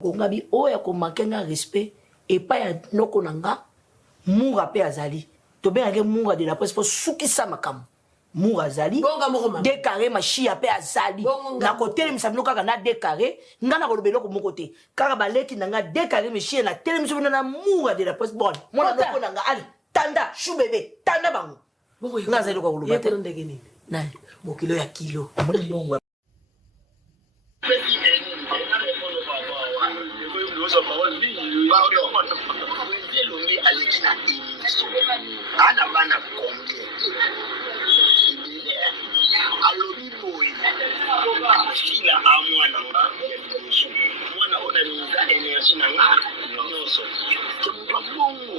Kongabi oya ko makenga respect et pas ya noko nanga Moura pe azali. To be age Moura de la presse pour soukisa makam. Moura azali. Décaré ma chia pe azali. Na côté mi sabino kaka na décaré, ngana ko lobelo ko mon côté. Kaka baleki nanga décaré mi chia na tele mi sabino na Moura de la presse bon. Mona noko nanga ali. Tanda chou bébé, tanda bango. Ngazali ko lobelo. Yeko ndenge nini? Na Mokilo ya kilo. Mbongo. Ana bana combien alobi boy sila amwana nga mwana ona niza energie na nga nyonso ke mutu bongo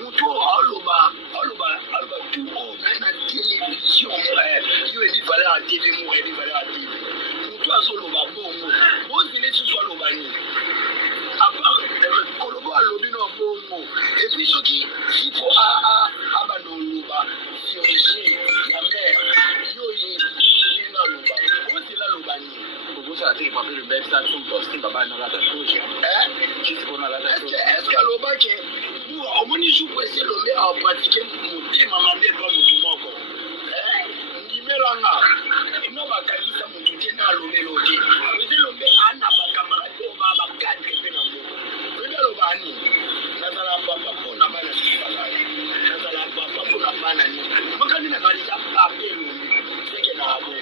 mutu aloba tu na télévision yo edi valeur à TV mo edi valeur à TV mutu azoloba bongo bozele susu aloba ni kolobo alobi no bongo et puis soki il faut abanoloba surgé ya mère yo yina loba c'est la loba ni bobosa ate pa le bête ça tout poster baba na la touche qu'est-ce qu'on a là est-ce que loba ke nous au moni jou poser lombe à pratiquer muté mama mbe pas mutu moko ndimelanga ino bakalisa mutu te na lombe lote poser lombe ana bakamara to baba cadre pe na mo loba ni nazala papa pona bana sikala nazala papa pona bana ni makani na bali ta apelo seke na abo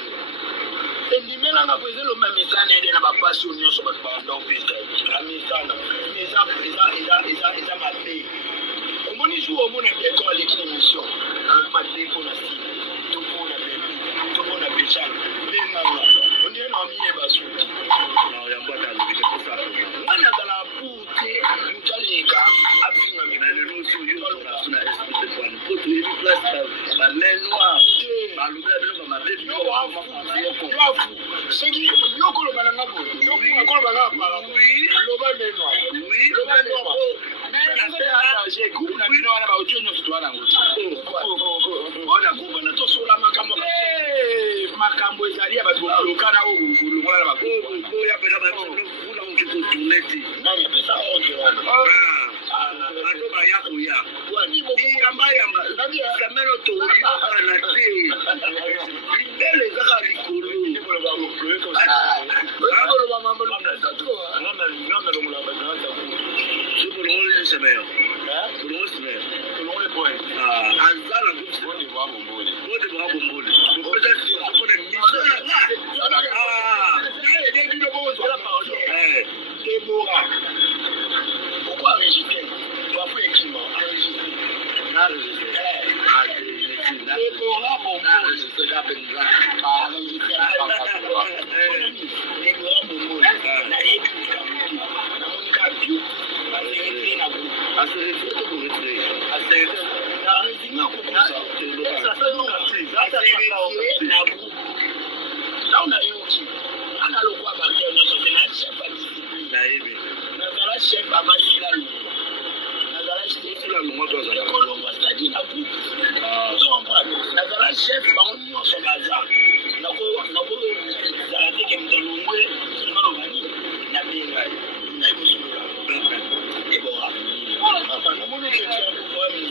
endimela na poser le même message ede na ba passion nyonso ba ba pista amisana eza ma paix omoni jou omona ke ko ale ki émission na ma paix ko na si to ko na bébé to ko na péchal lenga on dit na mi e basuti na ya mbata ali ke ça ana dala pute mutaleka afinga mina le rosi yo na esprit de one pour les places ba lenwa ba lubela belo ba bébé yo wafu seki yo ko lo bana ngabo yo ko lo bana para lo ba menwa lo ba menwa na se j'ai coupe na bino na ba ojo nyo tutwana ngoti ona kuba na to sola makambo ezali ya bato lokana o ngulungana na bato ya pesa ba kula ukiko tuneti nani pesa o kirana ato ba ya kuya kwa ni mo yamba nani kamero to na te libele zaka likolo ni mo ba mo proyecto ngolo ba mambo na tato ngana lo mula ba na tato sipo lo ni semeyo lo semeyo lo le point azala kumse ni wa bombole wote wa bombole bokoza kuna mission Débora. Pourquoi enregistrer? Tu as fait écrire, enregistrer. Débora, bon, enregistrer la Benza. Enregistrer la Benza. Débora, bon, na équipe. Na monika bio. Enregistrer na groupe. Enregistrer to enregistrer. Enregistrer. Na enregistrer ko ça. Ça fait non. Enregistrer na groupe. Là on a eu aussi. Ana lo kwa ba ke no so na chef a discipline na ebe na zala chef a ba sila lu na zala chef sila lu mo to za ko lo ba stadi na bu so on pa na zala chef ba on no so ba za na ko za te ke mdo lu mwe so no ba ni na be na ko so e bo ha mama no mo ne ke ya ko ni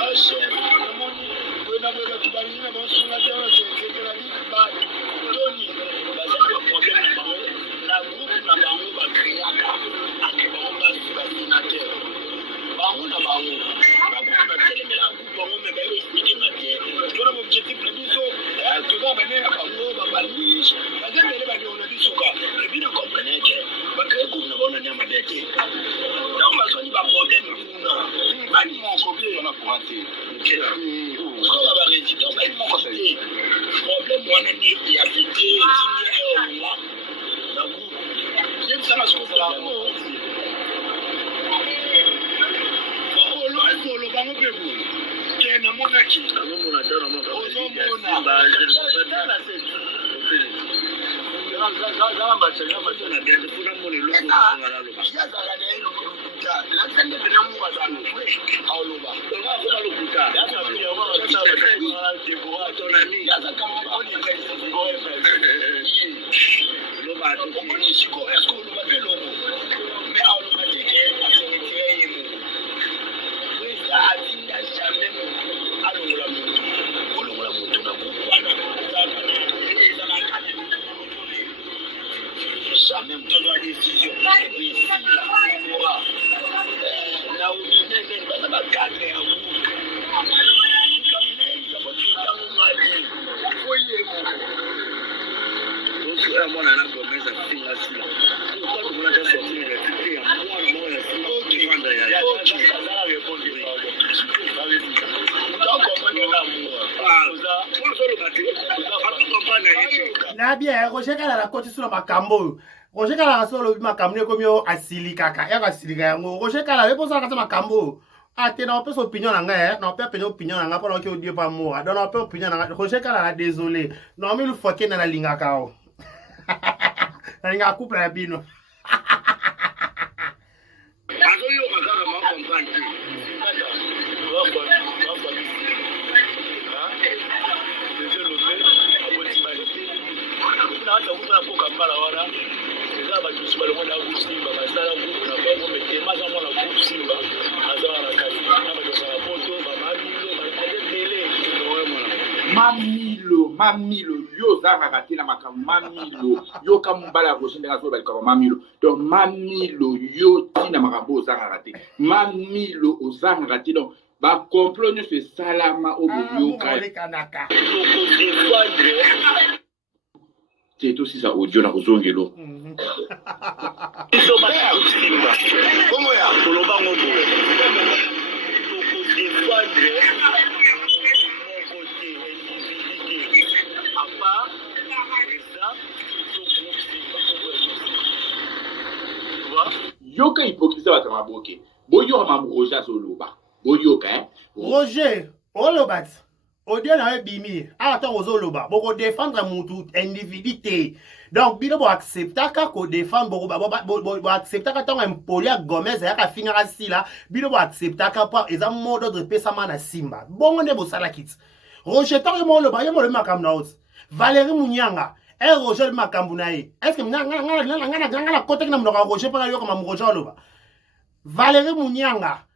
a chef no mo ni ko na be ka ba ni na ba so na te na se ke la ni ba Tony la groupe na bango ba créaka ake bango ba sénateur bango na bango ba groupe na telemela groupe bango me ba expliquer na te tona mo objectif na biso to ba ba na bango ba balish ba zemele ba on a dit soka et bien comprendre que ba créer groupe na bona nyama dete donc ba soni ba problème kuna ba ni mon problème na pour rater ko ba résident ba mon côté problème wana ni ya fité là na groupe j'ai ça na soko la mo lo bango bebu ke na mona ki na mona tana mo ka ba je lokuta nakende na munga zanu awoloba nga ko lokuta ya ka pia wa ka ba de bo atona mi ya ka kama oni ka go efe lo ba to oni siko esko lo ba belo me awoloba tike asenitire yimu we za atinda jamais alongola mu na kukwana jamais mtoto wa decision na umeme bana bakane ya Mungu kamene kwa kitabu maji foye Mungu oso mwana na gomeza singa sila kwa kumana ta sorti ya tiki ya mwana mwana singa kipanda ya sala repondi na bien Roger kala la koti sur makambo Roger kala la solo makambo ne komio asili kaka ya asilika yango Roger kala le posa kata makambo ate na opesa opinion nanga na opesa opinion nanga pour que odie pas moi donc na opesa opinion nanga Roger kala la désolé non mais le foke na linga kao na linga couple ya bino azo yo kaka ma comprendre hata kuna poka mbala wana eza batu sibalo mwana kusimba basala kuku na bango metema za mwana kusimba azala na kasi na bato sa foto ba mamilo ba tele no mwana mamilo yo zanga katina makam mamilo yo kambala ko shinda so bali ka mamilo donc mamilo yo tina makambo zanga katina mamilo ozanga katina ba complot ne se salama o boyo ka c'est aussi ça audio na kuzongelo iso ba kusimba kongo ya koloba ngombo to défendre mon côté individualité à part ça to kusimba tu vois yoka hypocrisie ba tamaboke boyo ma Roger soloba boyo ka Roger olobat Odie na bimi attends ozoloba boko défendre mutu individualité donc bino bo accepter ka ko défendre bo accepter ka tango impoli a Gomez ya ka finga ka sila bino bo accepter ka pa eza mode de pesa mana simba bongo ne bo sala kit Roger tango mo loba yemo le makam na ot Valérie Munyanga Roger le makambu na ye est-ce que ngana côté na mnoka Roger pa yo kama Roger loba Valérie Munyanga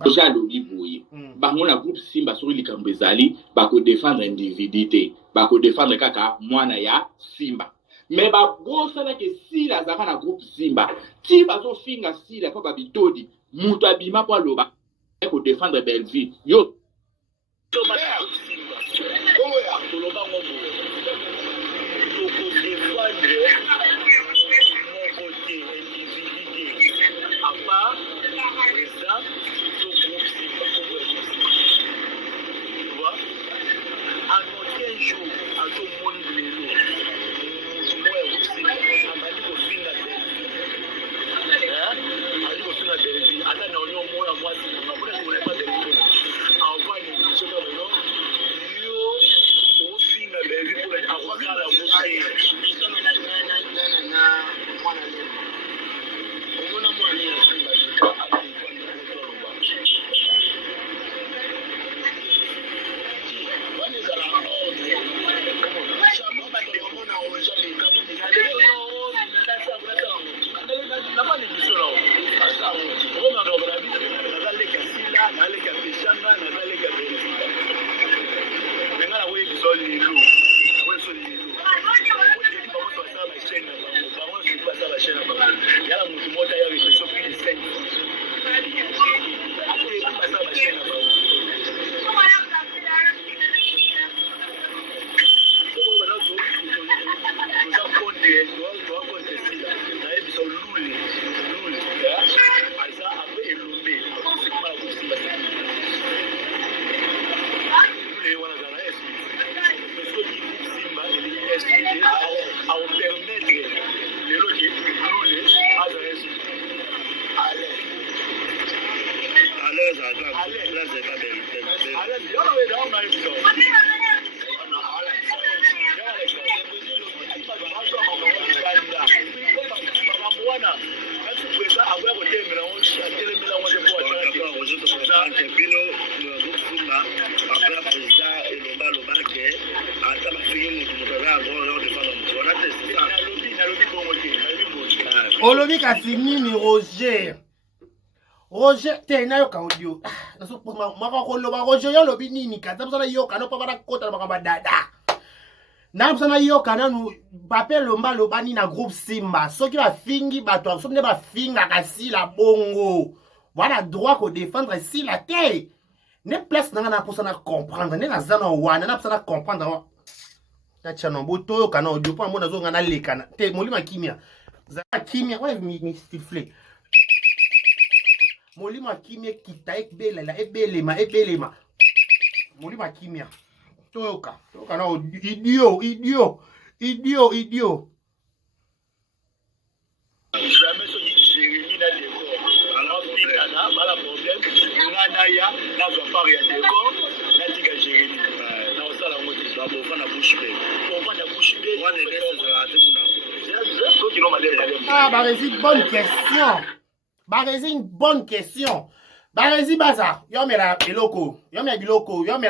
Roger alobi boye bango na groupe Simba sur likambo ezali bako défendre individualité bako défendre kaka mwana ya Simba mais ba bosala ke sila zaka na groupe Simba ti bazo finga sila pa babitodi mutu abima po aloba ko défendre Belleville yo to ba Simba kongo ya koloba ngombo to ko défendre mon côté individualité à part ça un jour, à tout le monde de l'eau, moi, aussi, à dit qu'au fin de la télé, à la réunion, moi, à moi, si vous ne voulez pas de l'eau, à envoyer une émission de l'eau, au fin de la télé, pour avoir la montée. Olobi kasi nini Roger? Roger, te na yoka audio. Naso maka koloba Roger yo lobi nini kata msana yoka no papa na kota na makamba dada. Na msana yoka nanu pape lomba lobani na groupe Simba. Soki ba fingi bato, soki ne ba finga kasi la bongo. Voilà droit ko défendre si la te. Ne place na pour ça na comprendre. Ne na zana wana na pour ça na comprendre. Na chano boto yoka na audio pa mona zo ngana lekana. Te molima kimia. Zana kimia, ouais mi siffler. Molima kimia kita ekbelela ebelema. Molima kimia. Toyoka na idiot. Jamais ce qui Jérémie n'a décor. Alors, Pingana, pas le problème. Nanaya, n'a pas rien décor. N'a dit que Jérémie. Dans ça, la moitié, ça va faire la bouche bée. On va la bouche bée. On va Ah, Barési, bonne question. Barési, une bonne question. Barési, baza. Yo me la biloko. Yo me la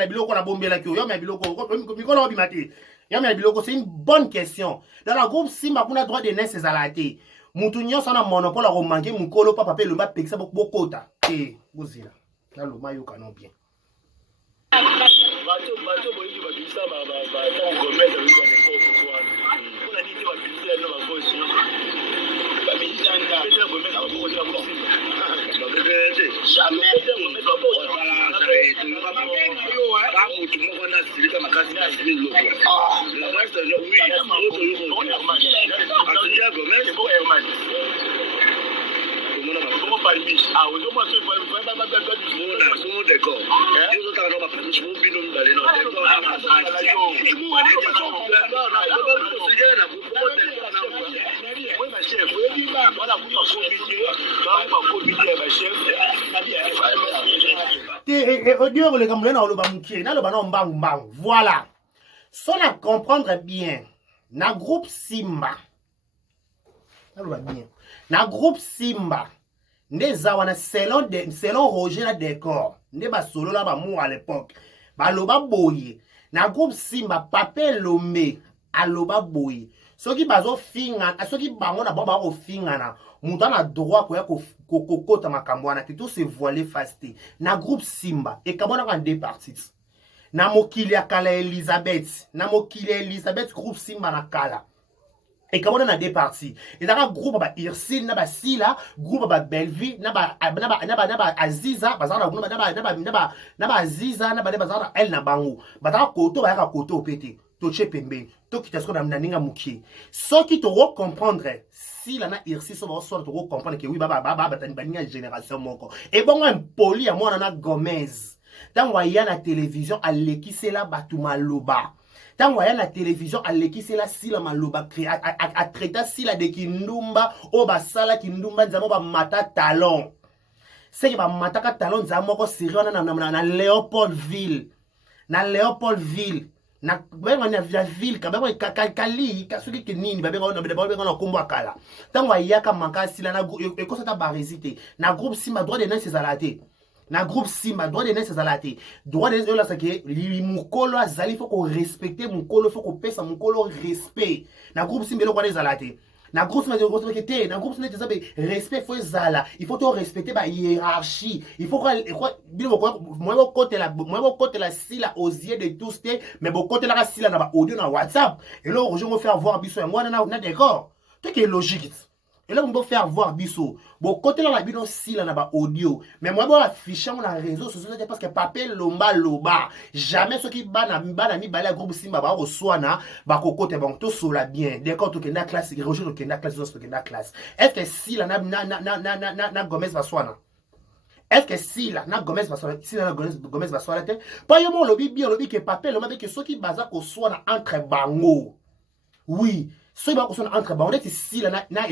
biloko na bombe la kyo. Yo me la biloko. Mikolo bimate. Yo me la biloko. C'est une bonne question. Dans le groupe Simba, on a droit de naître ses alatés. Moutounyo sana monopole a remanqué mon colo papa le m'a pexé beaucoup kota. Eh, gozila. Là le maillot canon bien. Bato boyi ba bisa ba ta gomeza ba ko ko ko na niti ba bisa no ba ko si ba mi janga bisa gomeza ba ko ta ko ba bebe jamais gomeza ba ko ta sare tu ba mutu mo ko na silika makasi na sili loko le reste no oui auto yo ko atia gomeza bo e man comment palmis ah aux moi c'est pas bon d'accord ils ont tellement pas palmis mon binôme d'aller dans d'accord voilà sans la comprendre bien na groupe Simba bien na groupe Simba nde zawana selon Roger la décor nde ba solo la ba mou à l'époque ba loba boye na groupe Simba pape lomé aloba boye soki bazo finga soki bango na baba ko finga na mutu na droit ko ya ko kota makambo wana te to se voiler fasté na groupe Simba et kamona ka deux parties na mokili ya kala Elizabeth groupe Simba na kala et comme on a deux parties et dans un groupe ba Irsine na ba Sila groupe ba Belleville na ba Aziza bazana na ba Aziza na ba bazana elle na bango bazana koto ba ka koto pété to che pembe to kitasko na ninga mukie so qui to comprendre Sila na Irsine so ba so to comprendre que oui baba tani baninga génération moko et bon un poli à moi na Gomez tant waya na télévision alekisela batuma loba tant waya na télévision alekisela Sila maloba a traiter Sila de kindumba o basala kindumba nzamo ba mata talon c'est que ba mata ka talon nzamo ko siriona na Léopoldville na la ville ka ba kali ka suki kinini ba na kombo kala tant waya ka manka Sila na e ko ça ba résiter na groupe Simba droit de naître ses alatés na groupe Simba droit de naître ses alatés droit de là c'est que li mukolo azali faut qu'on respecter mukolo faut qu'on pesa mukolo respect na groupe Simba lo kwa des alatés na groupe Simba ko respecter na groupe Simba respect faut zala il faut to respecter ba hiérarchie il faut quoi moi côté la Sila aux yeux de tous mais bon côté la Sila na ba audio na WhatsApp et là je vais faire voir biso moi na d'accord tout qui est logique. Et là, on peut faire voir biso. Bon, côté là, la bino si là, na audio. Mais moi, bon, afficher mon réseau social parce que papel loba. Jamais ceux qui mi bala groupe Simba ba reçoit na ba côté bon tout sur la bien. D'accord, tout que na classe, Roger tout que na classe, tout que na classe. Est-ce que si là na Gomez va soana? Est-ce que si là na Gomez va soana? Si là Gomez va soana te? Pas yo mon lobby bien lobby que papel lomba que ceux qui baza ko soana entre bango. Oui. So ba ko sona entre ba on est ici là na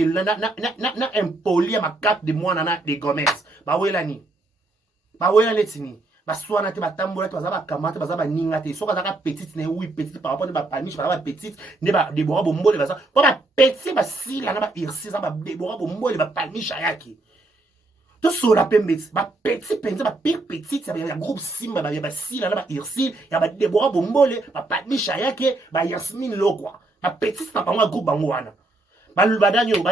impoli ma carte de moi na de Gomez ba wela letini ba soana te ba tambola te ba za ba kamata ba za ba ninga te so ka za ka petite ne oui petite par rapport ne ba palmiche ba petite ne ba de bora bombo le ba za ba petit ba si là na ba irsi za ba de bora bombo le ba palmiche ayaki to so la pembet ba petit penza ba pire petite ça ba groupe Simba ba si là na ba irsi ya ba de bora bombo le ba palmiche ayaki ba Yasmine lo quoi. Ma petite n'a pas un groupe bangoana. badanyo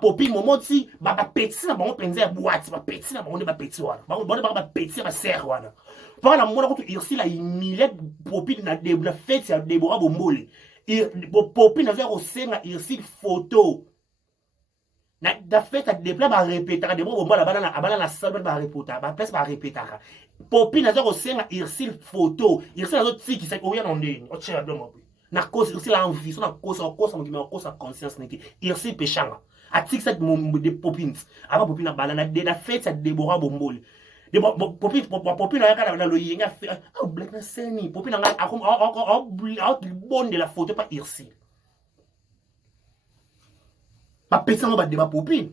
popi momoti petit na bango penza ya boîte petit na bango nde petit wana bango petit ba serre wana pa na mona ko irsi la humilié popi na fête ya Deborah Bombole popi na faire osenga irsi photo na fête ya Deborah ba répéter Deborah Bombole abana na salle ba répéter ba place ba répéter popi na faire osenga irsi photo irsi na zo tiki ça oya ndeni o tshela domo na cause aussi la envie na cause cause conscience niki irsi pechanga atik cette de popines aba popina balana de la fête de Deborah Bombole de popina yakala na lo yenga ah black na seni popina nga bon de la photo pas irsi pas pesa no ba de ba popine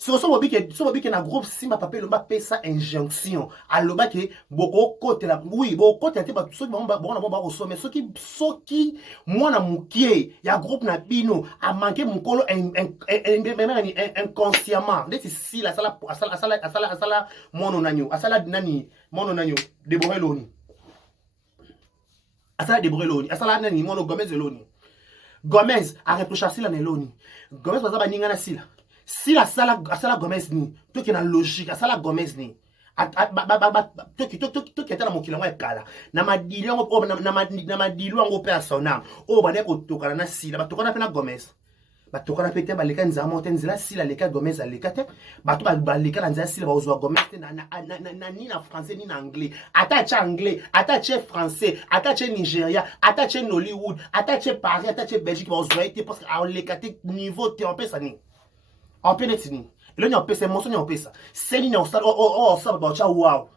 so bobike na groupe Simba papel lomba pesa injonction aloba ke boko kote la oui boko kote te ba soki ba ko sommer soki mwana mukie ya groupe na bino a manqué mukolo inconsciemment ndeti si la sala mono nanyo asala nani mono nanyo Deborah Loni asala Deborah Loni asala nani mono Gomez a reproché sila na Loni Gomez bazaba ninga na sila si la sala Gomez ni to ki na logique sala Gomez ni to ki ta mokila ngwa kala na madilo ngo na madilo ngo pe asona o ba ne ko tokana na sila ba tokana pe na Gomez ba tokana pe te ba leka nzama te nzela sila leka Gomez aleka te ba to ba leka na nzela sila ba ozwa Gomez te na ni na français ni na anglais ata cha anglais ata cha français ata cha Nigeria ata cha Hollywood ata cha Paris ata cha Belgique ba ozwa te parce que a leka te niveau te on pe ça ni en pénétini le nyo pesa mon sonyo pesa seni na osala ça ba cha wow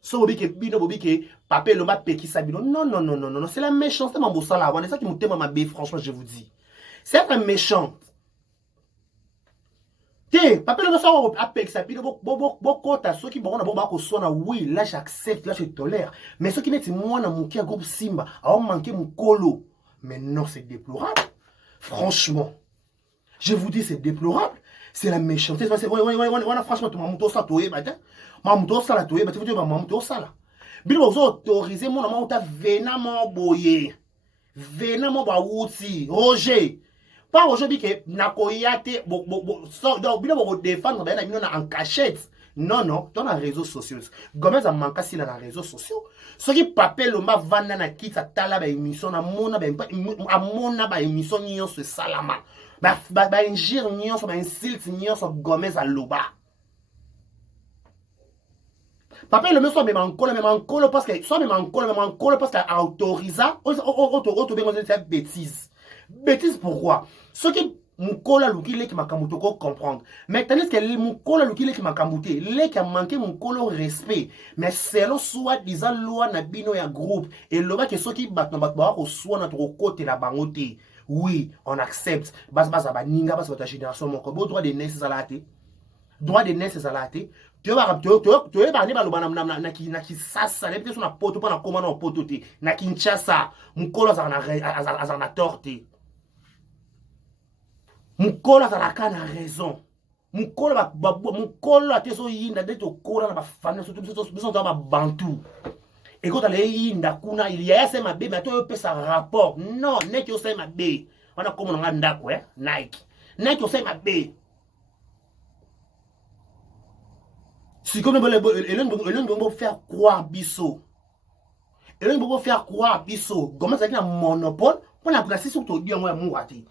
so bobike bino bobike papé lo ma peki sabino non c'est la méchanceté mon bosala wana ça qui mutema mabe franchement je vous dis c'est être méchant te papé lo ça a peki sabino bokota ceux qui bon ba ko sona oui là j'accepte là je tolère mais ceux qui neti mwana mukia groupe Simba a manqué mukolo mais non c'est déplorable franchement. Je vous dis, c'est déplorable. C'est la méchanceté. Franchement, tu m'as monté au satoé, tu m'as monté au satoé, tu m'as monté au sala. Bien, vous autorisez mon amour, tu as vénamment boyé. Vénamment baouti. Roger. Pas aujourd'hui que Nakoyate, donc, bien, vous défendre, en cachette. Non, dans les réseaux sociaux. Gomez a manqué si dans les réseaux sociaux. Ce qui papel le ma vanda na kita tala ba émission na mona ba émission ni on se salama. Ba injure ni on so ba insulte ni on so Gomez a loba. Papel le me so même en colo parce que so même en colo parce que autorisa auto bien cette bêtise. Bêtise pourquoi? Ce qui Mukola lukile qui m'a kamutoko comprendre. Mais tandis que Mukola lukile qui m'a kamuté, les qui a manqué Mukolo respect. Mais selon soit disant loi na bino ya groupe et le que ceux qui battent au soit notre côté la bangoté. Oui, on accepte. Bas ba ninga bas votre génération mon ko droit de naissance salate. Droit de naissance salate. Tu vas ba ne ba lobana na ki sasa les personnes na poto pa na komana poto te. Na Kinshasa, Mukolo za na torte. Mukolo azalaka na raison. Mukolo ateso yinda de to kola na ba famille surtout ba bantu. Et quand ale yinda kuna il y a ça ma bé mais to pesa rapport. Non, nek yo ça ma bé. Wana komo na ndako Nike. Nek yo ça ma bé. Si comme le faire croire biso. Elon bo faire croire biso. Gomez a un monopole pour la place surtout dire moi mouati.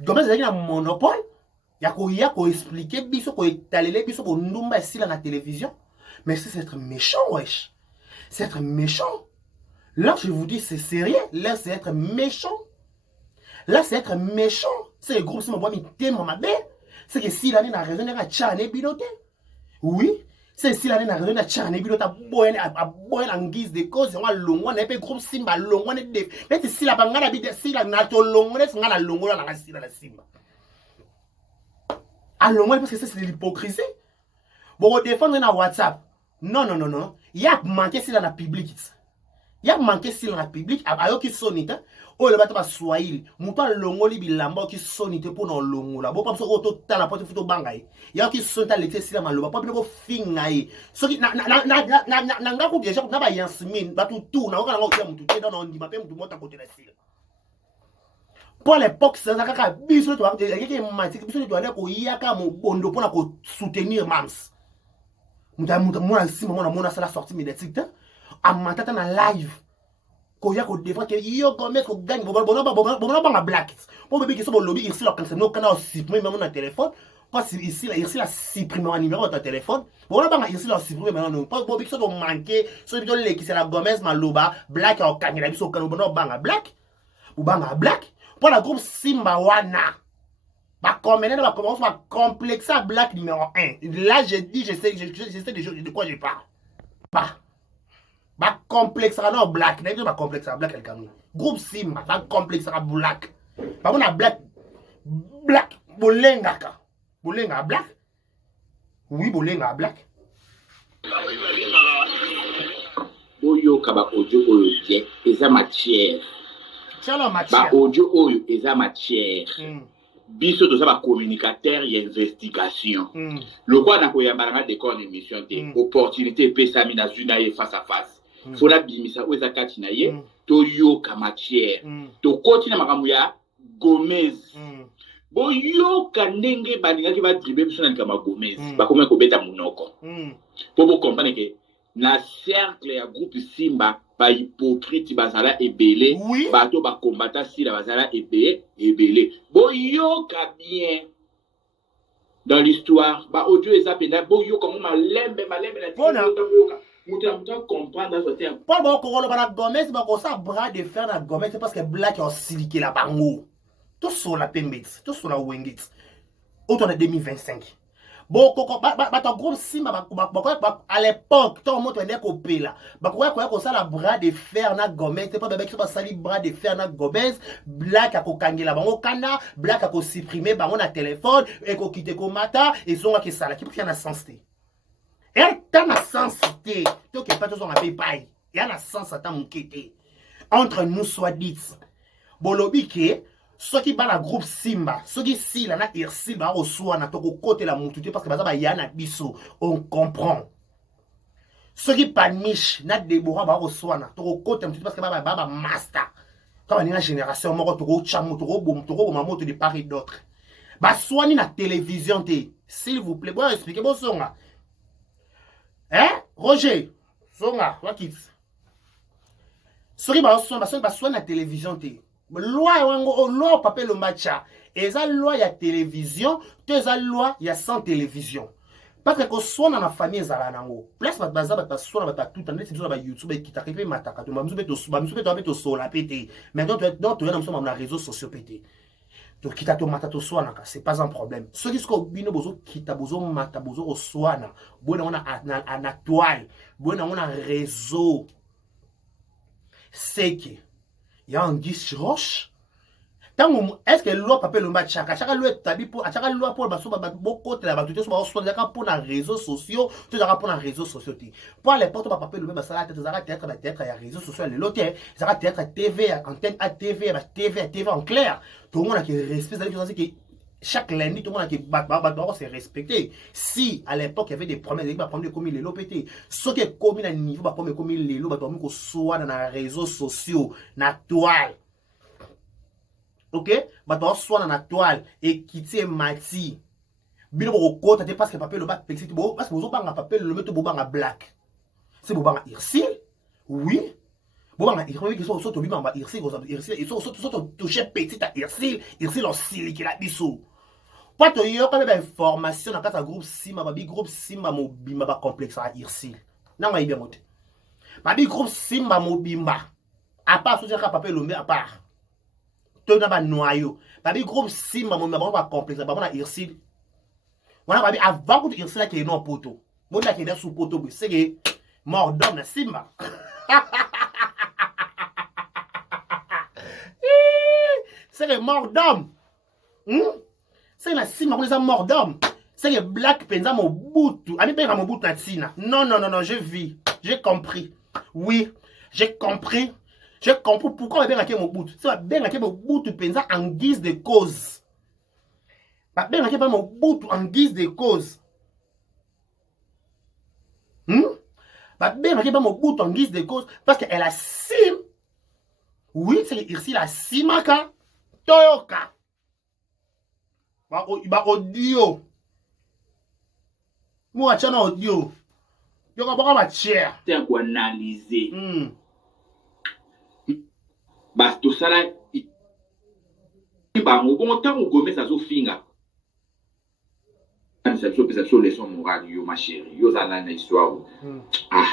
Gomez a un monopole. Ya ko expliquer biso ko étaler biso ko ndumba sila na télévision. Mais c'est être méchant wesh. C'est être méchant. Là je vous dis c'est sérieux, là c'est être méchant. Là c'est être méchant. C'est le groupe si mon bois mi témo ma bé. C'est que si l'année na raison na chane biloté. Oui, c'est si l'année na raison na chane biloté a boy en guise de cause on a longo na pe groupe Simba longo na de. Mais si la bangana bi si la na to longo na la longo na sila la Simba. Alors, parce que ça, c'est de l'hypocrisie. Bon, défendre dans WhatsApp. Non. Il y a manqué si dans la public. Il y a manqué si dans la public. Alors, qui sonite. Oh, le bateau Swahili. Mouton longo li bilamba qui sonite pour non longo là. Bon, pas besoin auto ta la porte photo bangay. Il y a qui sonite l'été si la maloba. Pas besoin fingaye. Ce qui na ko déjà na ba yansmin ba tout na ko na ko mutu te dans on dit ma pe mutu mota côté la sila. Pour l'époque, c'est ça kaka biso to yaki mati biso to aller ko yaka mo bondo pour ko soutenir mams. Muta mona si mona sala sortie médiatique amantata na live. Ko yako devant que yo Gomez ko gagne bon ba black. Pour bébé qui sont lobby ici là quand c'est no canal supprimer même na téléphone. Parce ici là supprimer un numéro de ton téléphone. Bon là ici là supprimer maintenant pas bébé qui sont manquer so bito le qui c'est la Gomez maloba black au kanyela biso kan bon banga black. Ou banga black. Pour la groupe Simba Wana, bah comme maintenant va commencer à complexer à black numéro 1. Là je dis je sais de quoi je parle. Bah complexer à non black, n'est-ce pas complexer à black quelqu'un. Groupe Simba va complexer à black. Bah on a black bolenga black. Oui bolenga black. Boyo kaba audio oyo je eza matière. Ba audio oyo eza matière. Biso to ba communicateur et investigation. Le quoi na ko yambara de kon émission te opportunité pesa mi na zuna ye face à face. Fona bimisa o eza kati na ye to yo ka matière. To koti na makambo ya Gomez. Boyo ka ndenge baninga ki ba dribe biso na kama Gomez. Ba koma ko beta munoko. Pour vous comprendre que na cercle ya groupe Simba ba hypocrite bazala ebele bato ba combattant si la bazala ebele boyo ka bien dans l'histoire ba audio ezapenda boyo comme malembe la muta comprendre ça terme pas bon ko lo bana Gomez ba ko sa bras de fer na Gomez parce que black a siliqué la bango tout sur la pembet tout sur la wingit autour de 2025. Bon, ton groupe Simba, à l'époque, tout le monde était coupé là. Quoi ça, la bras de fer na Gomez, c'est pas bébé qui va salir bras de fer na Gomez, black à kokangi la bango kana, black à ko supprimer, bango na téléphone, et ko quitter ko mata, et zonga qui ça là, qui peut y en a sensité. Et t'as la sensité, toi qui pas tous on a payé paille, et à la sens à ta moukete. Entre nous soit dit, bolobi ke, ceux qui bat la groupe Simba, ceux qui si la na irsil ba reçoit na toko côté la moutute parce que baza ba yana biso, on comprend. Ceux qui paniche na Deborah ba reçoit na toko côté moutute parce que baba master. Quand on est une génération moko toko chamo toko mamoto de part et d'autre. Ba soigner na télévision té, s'il vous plaît, bon expliquer bon songa. Hein? Roger, songa, what kids. Ceux qui ba soigner na télévision té. Loi papier le matcha et ça loi ya télévision te ça loi ya sans télévision parce que soit dans la famille zala nango place baza soit na tout en net sur YouTube qui t'a fait mataka to mamzu beto sola pété mais donc tu es dans les réseaux sociaux pété to kita to matato soit na c'est pas un problème ce qui ko bino bozo kita bozo mata bozo soit na bona on a na toile bona on a réseau c'est que il y a un 10 roche. Est-ce que loi papier le match chaque loi tabi pour chaque loi pour baso beaucoup de la batute sur soit pour les réseaux sociaux, tout ça pour les réseaux sociaux. Pour les portes papier le même ça tête ça théâtre il y a réseaux sociaux les loter, ça théâtre TV antenne à TV en clair. Tout le monde a qui respecte ça que chaque lundi tout le monde a qui c'est respecté. Si à l'époque il y avait des problèmes, il va prendre comme les lopété. Ce qui est commis à niveau va prendre comme les lots, va prendre qu'on soit dans les réseaux sociaux, na toile. OK? Bah soit dans la toile et quitter mati. Bilo ko côté parce que papier le bat petit bo parce que vous pas papier le mettre bobanga black. C'est bobanga irsi. Oui. Bobanga irsi qui sont to bibanga irsi ils sont touché petit à irsi en silique la biso. Pas to yo quand même information dans quatre groupe Simba babi groupe Simba mo bimba ba complexe à irsi. Na nga bien moté. Babi groupe Simba mo bimba. À part ce que papier le à part. Tout dans noyau. Babi groupe Simba mo bimba ba complexe ba na irsi. Voilà, babi avant que irsi là qui est non poto. Bon là qui est sous poto c'est que mort d'homme na Simba. C'est le mort d'homme. C'est la Simba, on les a mort d'homme. C'est le black penza mon bout. Ami penza mon bout natina. Non, je vis. J'ai compris. Oui, j'ai compris. J'ai compris pourquoi on a bien mon bout. C'est bien mon bout penza en guise de cause. Bien mon bout en guise de cause. Bien mon bout en guise de cause parce qu'elle a sim. Oui, c'est ici la simaka. toyoka ba audio moi achana audio yoka baka ba chair c'est quoi analyser bas to sala ba mo bon temps on commence à zo finga ça sur leçon morale yo ma chérie yo ça na histoire ah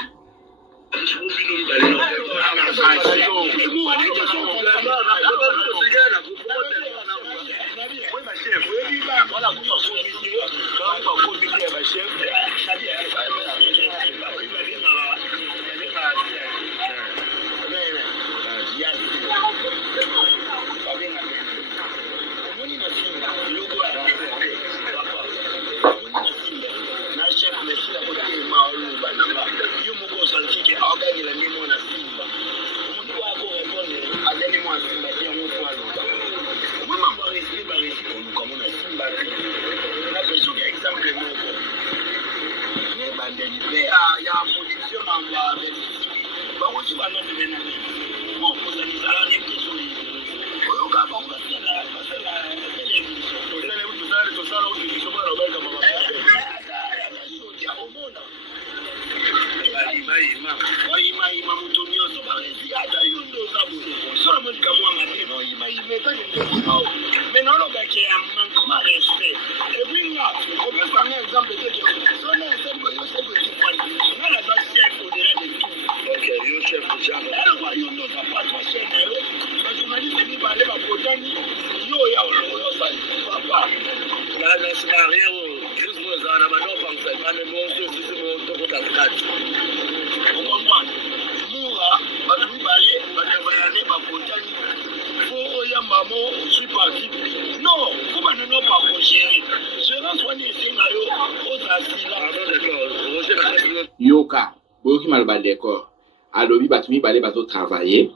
yoka boyoki maloba d'accord alobi bato mibale bazotravaille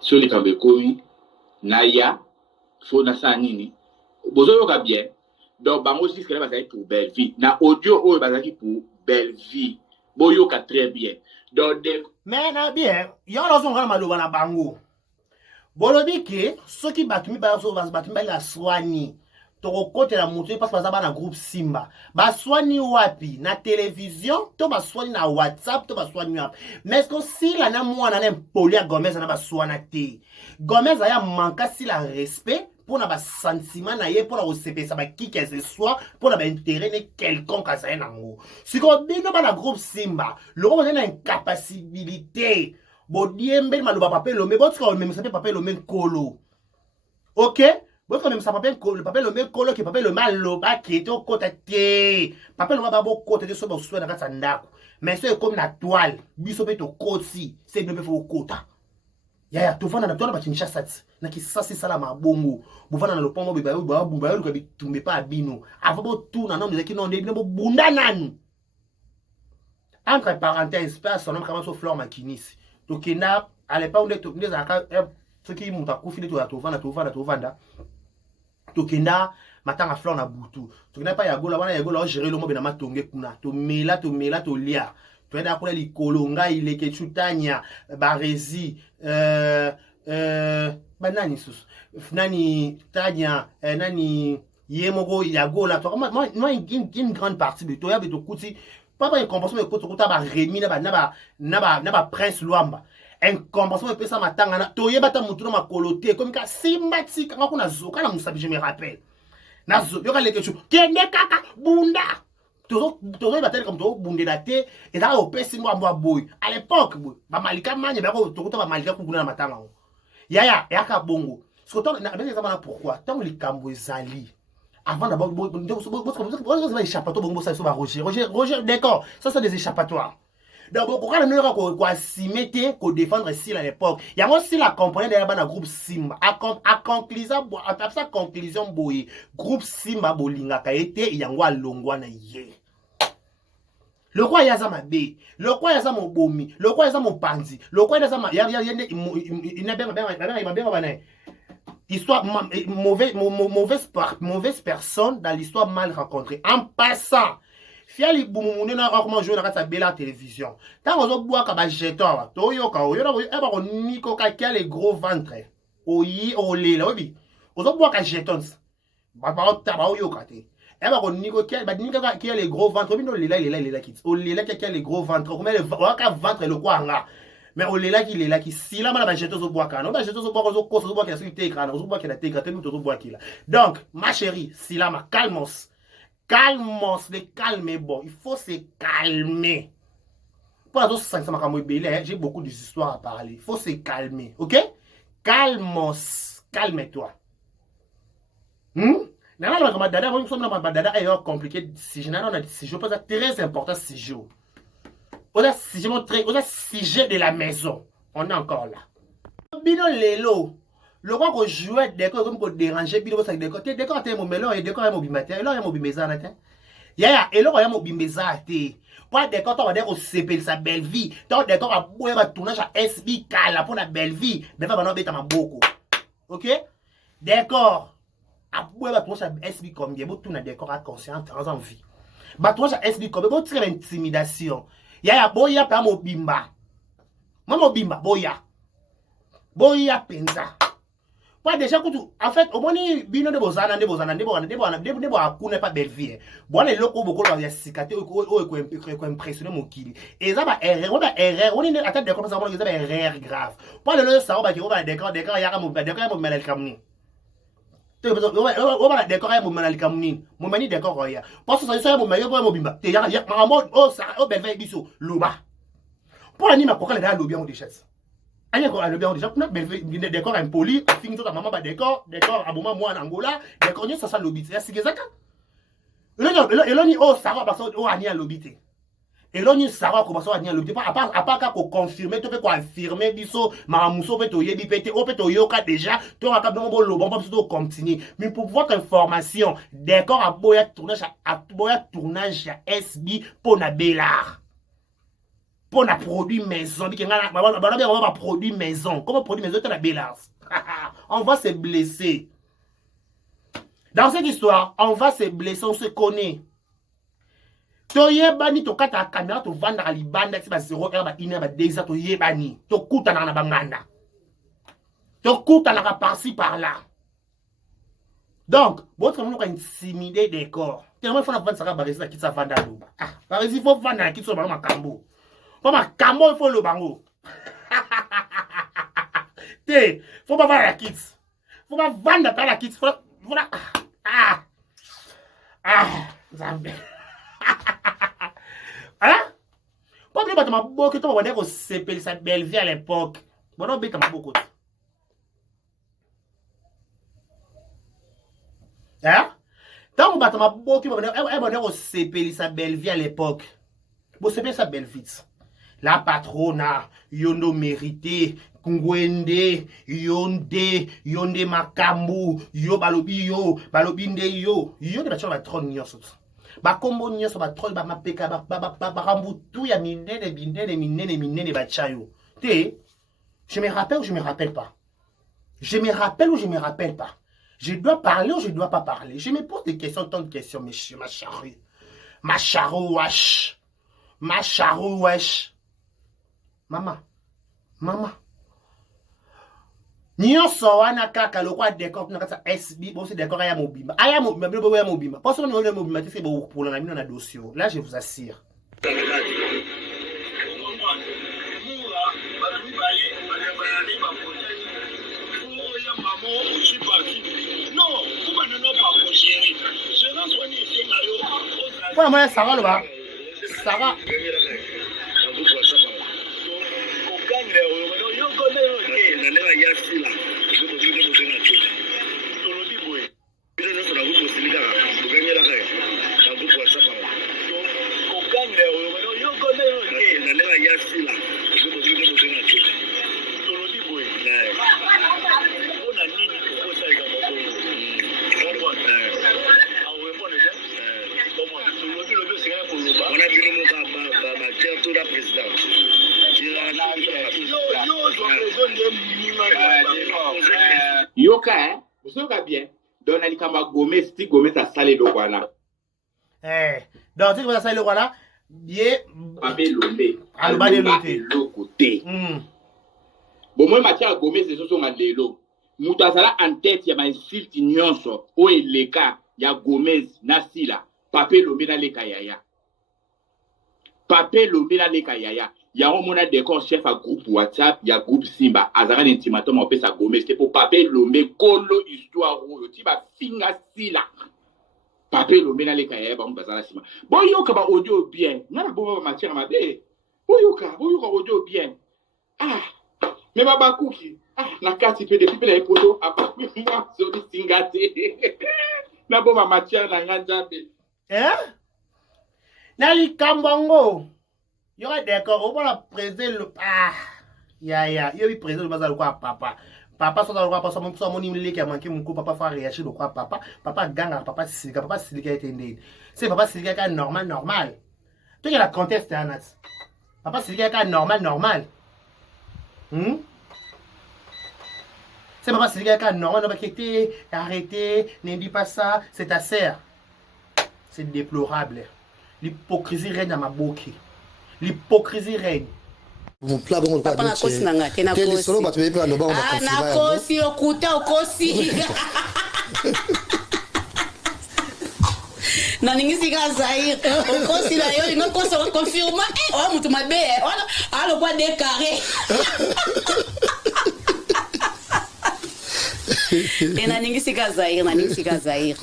sur likambo ekomi na ya fo nasala nini bozoyoka bien donc bango jusque là bazalaki pour belle vie na audio oyo bazalaki pour belle vie boyoka très bien donc mais na bien yo lozongana maloba na bango bolobi ke soki bato mibale la swani tokokotela moto parce que baza bana groupe Simba baswani wapi na télévision to baswani na WhatsApp to baswani wapi mais est-ce que si la na mwana na poli ya Gomez na baswana te Gomez aya manka si la respect pour na ba sentiment na ye pour na osepesa ba qui que ce soit pour na ba intérêt ne quelconque à ça nango siko bino bana groupe Simba loko na incapacité bodiembe maloba papel lomé botika o même ça papel lomé kolo OK. Bon, quand même, ça le papel le même colo qui papel le mal loba qui est au côté. Papel le mal babo côté sur le soin dans sa ndako. Mais c'est comme la toile. Biso peut au côté. C'est ne peut faut quota. Ya tu fana na toile ba chinisha sati. Na kisasi sala mabongo. Bufana na lopongo bibayo bubayo ko bitumbe pa bino. Avabo tout na nom de qui non de bunda nanu. Entre parenthèses, pas son nom comment so fleur makinis. To kena ale pa onde to ndeza ce qui monta kufile to vanda tokenda matanga fleur na butu tokenda pa yagola wana yagola gérer le mobe na matonge kuna to mela to lia to enda kula likolo ngai leke chutanya barezi banani sus nani tanya nani yemogo yagola to moi une grande partie de to ya beto kuti papa une compensation de koto kota ba remi na ba prince Luamba incompréhension et pesa matanga na toyeba ta mutu na makolote comme ka simbati kanga kuna zoka na musabi je me rappelle na zo yoka leke chu kende kaka bunda tozo batele comme to bunde date et ça au pesi mwa boy à l'époque ba malika manye ba ko tokota ba malika kuna na matanga ya ka bongo ce que na ben ezama na pourquoi tant likambo ezali avant d'abord bon échappatoire bongo ça so ba Roger d'accord ça c'est des échappatoires. Donc, pourquoi ne pas quoi s'imiter qu'au défendre si à l'époque. Il y a aussi la compagnie derrière un groupe Simba. À conclusion, boy, groupe Simba bolinga kaete il y a un longwa na ye. Le roi yazama be, le roi yazama bomi, le roi yazama panzi, le roi yazama histoire mauvaise personne dans l'histoire mal rencontrée. En passant. Fiali bumumune na comment jouer na kata bela télévision. Tant on boit ka ba jeton wa. To yo ka o yo na e ba ko niko ka kia les gros ventre. Oyi o le la obi. Ozo boire ka jetons. Ba yo kate. Eh ba ko niko qui a les gros ventres, bino il est là qui. O lela qui a les gros ventres, comme le ventre le quoi nga. Mais o lela qui si la mala ba jetons zo boire kana. Ba jetons zo boire zo koso zo boire ki la te écran, zo boire ki la te écran, zo boire ki la. Donc, ma chérie, si la ma calmos. Calmos, le calmer bon, il faut se calmer. Pour les autres, j'ai beaucoup d'histoires à parler. Il faut se calmer, ok? Calmos, calme-toi. Compliqué. Si je pense que c'est très important, si je. Sujet de la maison. On est encore là. Bino lelo. Le roi qu'on jouait décor comme qu'on dérangeait bino ça décor. Décor t'es mon melon et décor est mon bimaté. Là il y a mon bimeza là. Ya et là il y a mon bimeza té. Pour décor toi on CP sa belle vie. Toi décor à boire va tourner à SB kala pour la belle vie. Mais pas bana beta ma boko. OK? Décor à boire va tourner à SB comme bien, tout na décor à conscience en vie. Ba tourner à SB comme bon très intimidation. Ya boya pa mo bimba. Mama bimba boya. Boya penza. Pas déjà en fait au moins bino de bozana akune pas belle vie. Bon les locaux beaucoup va sikate ko impressionner mon kili. Et ça va erreur, on est attaque de comme ça on va erreur grave. Pas le ça va qui va décor ya mo malal kamni. On va décor ya mo malal kamni. Mo mani décor ya. Parce que ça mo mayo mo bimba. Te ya mama oh ça oh belle vie biso loba. Pour anima ko kala da lobi on déchets. Aïe, le bien déjà, on décor impoli, fini tout à maman, décor, aboma, moi en Angola, décor, ça ça l'obité. C'est que ça. Et là, oh, ça va, parce que, oh, Ania l'obité. Et là, ça va, comment ça, Ania l'obité. À part qu'à confirmer, tu peux confirmer, biso, maramousso, peut te yebi, peut te yoka déjà, tu auras capable de le bon, pour continuer. Mais pour votre information, décor à boya tournage à SB pour na Bélard. Pour un produit maison, produit maison. Comment produit maison, tu as Bélard. On va se blesser. Dans cette histoire, on va se blesser, on se connaît. Tu yebani to kata caméra to vendre à libanda si ba 0 heure ba 1 heure ba 2 heures to yebani to kuta na banganda. To kuta na par-ci par-là. Donc, votre monde peut intimider des corps. Tellement il faut vendre ça ba réussir qui ça vendre loba. Ah, par exemple, il faut vendre qui so ba makambo. Papa, comment il faut le bango? Té, faut pas vendre la kit. Faut pas vendre la kit. Faut Zambé. Hein? Pas de ma boque, tu vas voir que c'est sa belle vie à l'époque. Bon, non, bête ma boque. Hein? Tant que ma boque, tu vas voir que c'est sa belle vie à l'époque. Bon, c'est bien sa belle vie. La patrona, yondo mérité, kungwende, yonde makambu, yo balobi yo de bachon ba tron nyoso. Ba kombo nyoso ba troll ba mapeka ba rambu tout ya minene bachayo. Té, je me rappelle ou je me rappelle pas. Je me rappelle ou je me rappelle pas. Je dois parler ou je dois pas parler. Je me pose des questions, tant de questions, monsieur, ma charrue. Ma charrue wesh. Ma charrue wesh. Mama. Nyonso wana kaka lokwa décor na kata SB bon c'est décor ya mobimba. Aya mobimba. Parce que nous le mobimba c'est pour la mine na dossier. Là je vous assure. Pour moi Sarah là. Sarah Yoka, hein? Vous savez bien. Donc, on a dit que Gomez a salé le Rwanda. Donc, tu vas saler le Rwanda? Bien. Babé Lomé. Alba de l'autre côté. Bon, moi, Mathieu Gomez, c'est ce sont les lots. mutu azala en tête ya mainsulte nyonso oyo eleka ya Gomez na Sila pape lombe na leka yaya pape lombe na leka yaya yango mona décor chef à groupe WhatsApp ya groupe Simba azala l'intimatum opesa Gomez te po pape lombe kolo histoire oyo ti ba finga Sila pape lombe na leka yaya ba mbazala sima boyoka ba audio bien ngana bo ba matière mabe boyoka audio bien mais baba kuki na kati pe depuis la poto apa moi zoli singate na bo ma matière na nganjabe na likambongo yora d'accord on va président yo bi président bazalo kwa papa so dans le papa so moni leke a manqué mon coup papa fa réagir le quoi papa ganga papa silika était c'est papa silika ka normal toi il y a la conteste anat papa silika ka normal c'est papa silika ka normal va quitter arrêter ne dis pas ça c'est ta sœur c'est déplorable l'hypocrisie règne à ma bouche l'hypocrisie règne vous plat bon pas na kosi nanga te na kosi solo ba tu peux no ba na kosi okuta okosi na ningisi ka Zaire okosi la yo ngo kosi ko confirma o mutu mabe wala alo kwa de carré na ningisi ka Zaire